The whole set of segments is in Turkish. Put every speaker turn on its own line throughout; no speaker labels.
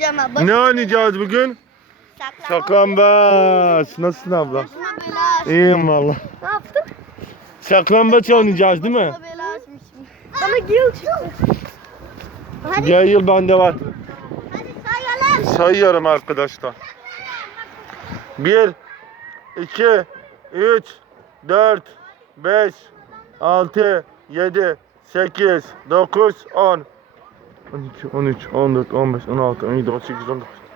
Cama
Ne oynayacağız bugün? Saklambaç. Nasılsın abla? İyiyim valla.
Ne yaptın?
Saklambaç oynayacağız değil mi?
Bana gil çıktı.
Gel yıl bende var.
hadi sayalım.
Sayıyorum arkadaşlar. 1 2 3 4 5 6 7 8 9 10 12 13 14 15 16 17 18 19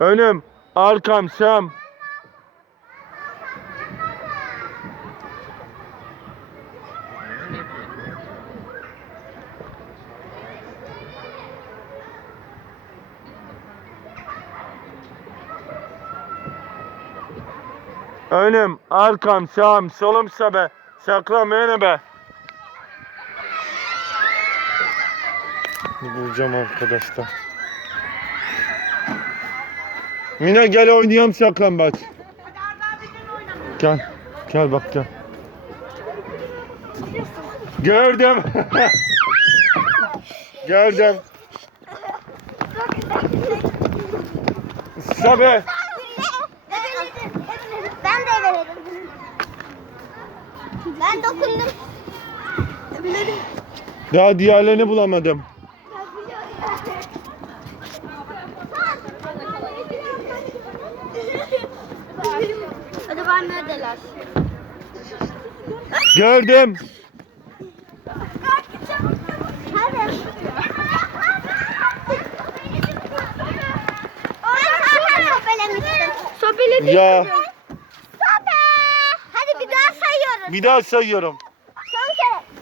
Önüm, arkam, sağım. Önüm, arkam, sağım, solum sabe. Saklamaya be. Bulacağım arkadaşlar. Mine gel oynayalım saklambaç. Gel. Gel bak gel. Gördüm. Gördüm. Sabe.
Ben de ebeledim. Ben dokundum.
Daha diğerlerini bulamadım.
Ben neredeler?
Gördüm.
Sopelemiştim.
Ya.
Sope. Hadi bir daha sayıyoruz.
Bir daha sayıyorum.
Son kere.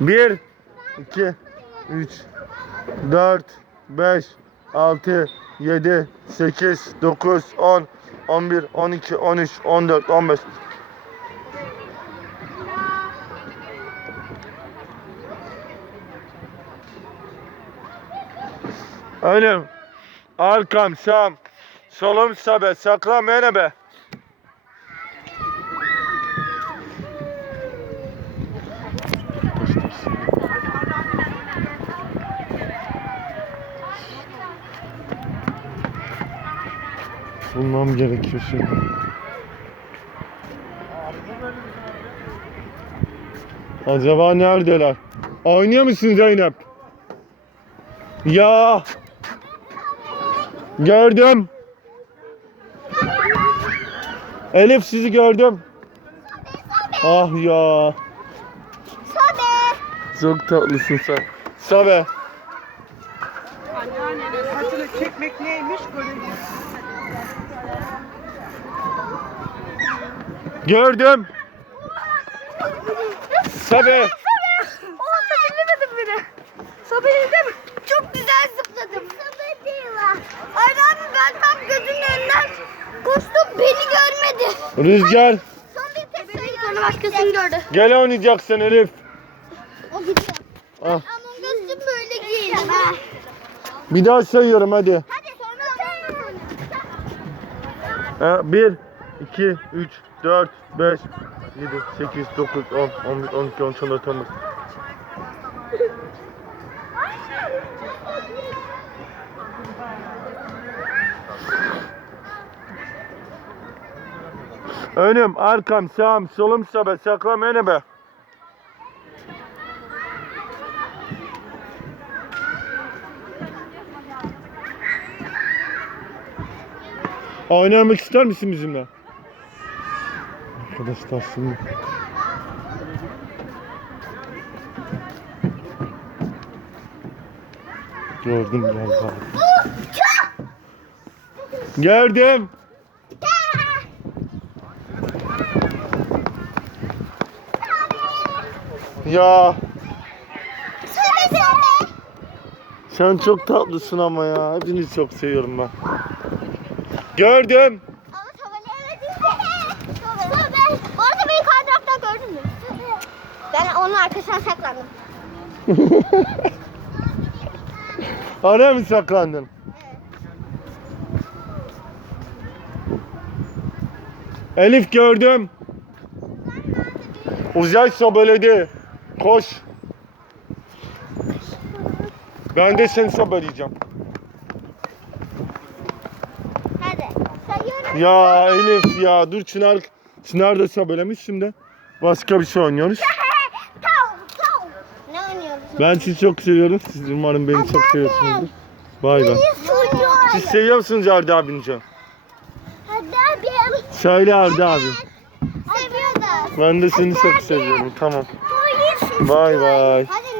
1 2 3 4 5 6 7 8 9 10 11 12 13 14 15 Önüm, arkam, sağım, solum sabe, saklam yine Bulmam gerekiyor şimdi. Acaba neredeler? Oynuyor musun Zeynep? Ya. Gördüm. Elif sizi gördüm. Ah ya.
Sobe.
Çok tatlısın sen. Sabe. Gördüm. Sabe.
Oha sobelemedim beni. Sobeledim. Çok güzel zıpladım. Lan. Aynen abi ben tam gözünün önünden koştum beni görmedi.
Rüzgar.
Son bir tek sayı. Sonra başkasını gördü.
Gel oynayacaksın Elif.
O gidiyor.
Ah.
Ama gözüm böyle giyindim.
Bir daha sayıyorum hadi.
Hadi sonra.
1, 2, 3, 4, 5, 7, 8, 9, 10, 11, 12, 13, 14, 15. Önüm, arkam, sağım, solum, sabe, saklam, öne be. Oynamak ister misin bizimle? Arkadaşlar şimdi. Gördüm galiba. Gördüm. Ya sen çok tatlısın ama ya. Hepinizi çok seviyorum ben. Gördüm. Oraya mı saklandın? Elif gördüm. Uzay sobeledi. Koş. Ben de seni sobeleyeceğim.
Hadi. Sayıyorum.
Ya Elif ya dur Çınar. Çınar da sobelemiş şimdi. Başka bir şey oynuyoruz.
Oynuyoruz?
Ben sizi çok seviyorum. Siz umarım beni çok seviyorsunuzdur. Bay bay. Siz seviyor musunuz Arda abinci?
Hadi abi.
Söyle Arda abi.
Seviyoruz.
Ben de seni çok seviyorum. Tamam. Bay bay.
Hadi